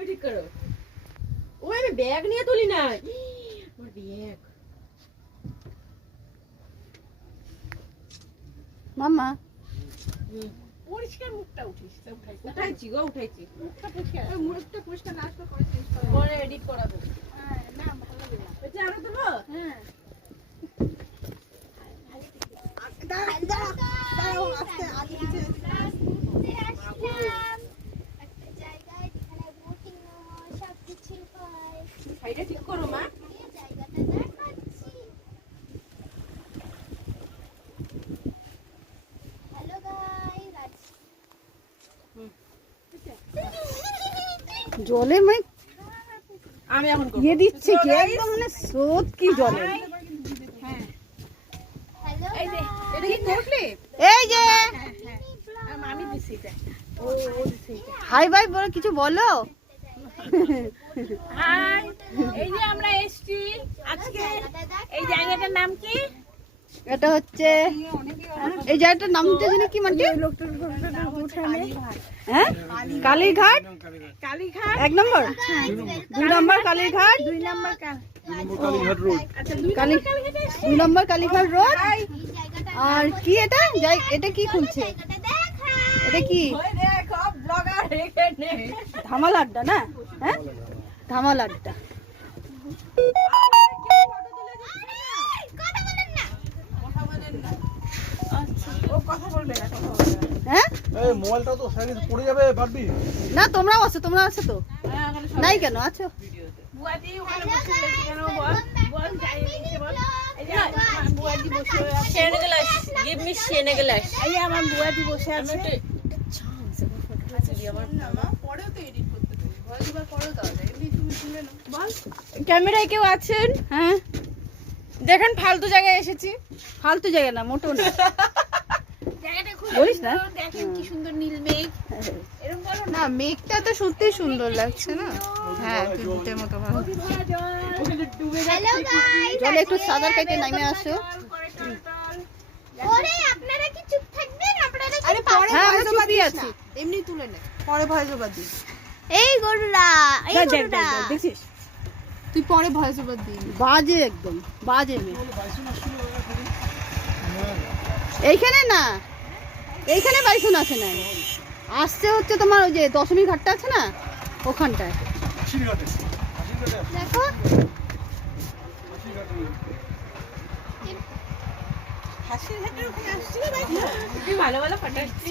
তুমি ঠিক করো। ওই আমি ব্যাগ নিয়ে তুলি না, ওর ব্যাগ। মামা পরিষ্কার মুখটা উঠিস, উঠাইছি গো, উঠাইছি। মুখটা পরিষ্কার না আসলে পরে এডিট করাবো। না ভালো লাগে না। এটা আরো দেবো? হ্যাঁ। দাঁড়াও আস্তে আগে পিছে। সাইডে ঠিক করো মা। জলে মানে আমি এখন ইয়ে দিচ্ছে কি একদম মানে স্রোত কি জলে। হ্যাঁ এই যে এটা কি করলি? এই যে আমি দিছি এটা। ও দিছি এটা। হাই ভাই বলে কিছু বলো। হাই, এই যে আমরা এসেছি আজকে এই জায়গাটার নাম কি? এটা হচ্ছে এই জায়গাটার নামটা জানি কি মানে হ্যাঁ কালীঘাট। কালীঘাট 1 নম্বর 2 নম্বর কালীঘাট 2 নম্বর কালীঘাট রোড। দুই নম্বর কালীঘাট রোড। আর কি এটা এটা কি খুলছে? এটা কি দেখো ব্লগার এখানে ধামাল আড্ডা না? হ্যাঁ ধামাল আড্ডা। হ্যাঁ এই মোবাইলটা তো সাইডে পড়ে যাবে, পারবি? না তোমরাও আছো, তোমরা আছো তো? নাই কেন আছো? বুয়াদি ওখানে বসে রয়েছে কেন? বল বল যাই নিচে বল। এই যে আমার বুয়াদি বসে আছে। সেনেগালাস, গিভ মি সেনেগালাস। এই যে আমার বুয়াদি বসে আছে। ক্যামেরায় কেউ আছেন? হ্যাঁ দেখেন ফালতু জায়গায় এসেছি। ফালতু জায়গা না, মোটো না। জায়গাটা খুব বলিস না? সুন্দর, দেখেন কি সুন্দর নীল মেঘ। এরকম বলো না। না মেঘটা তো সত্যি সুন্দর লাগছে না? হ্যাঁ ভূতের মতো ভালো। নদী ভরা জল, ডুবে হ্যালো গাইস, জলে একটু সাঁতার কেটে নামে আসো। ওরে আপনারা কি চুপ থাকবেন? আপনারা কি আরে পরে হ্যাঁ, ভয়েস আমি ওভার চুপই দিস আছি। না, এমনি তুলে নে, পরে ভয়েস ওভার দিস। এই গরুরা, এই গরুরা। দেখছিস তুই পরে ভয়েস ওভার দিস। বাজে একদম বাজে মেয়ে। এইখানে না, এইখানে বাইসন আছে না, আসছে হচ্ছে তোমার ওই যে দশমী ঘাটটা আছে না ওখানটায়। দেখো হাসির হাটের ওখানে আসছিস? ভালো ভালো ফটো আসছে।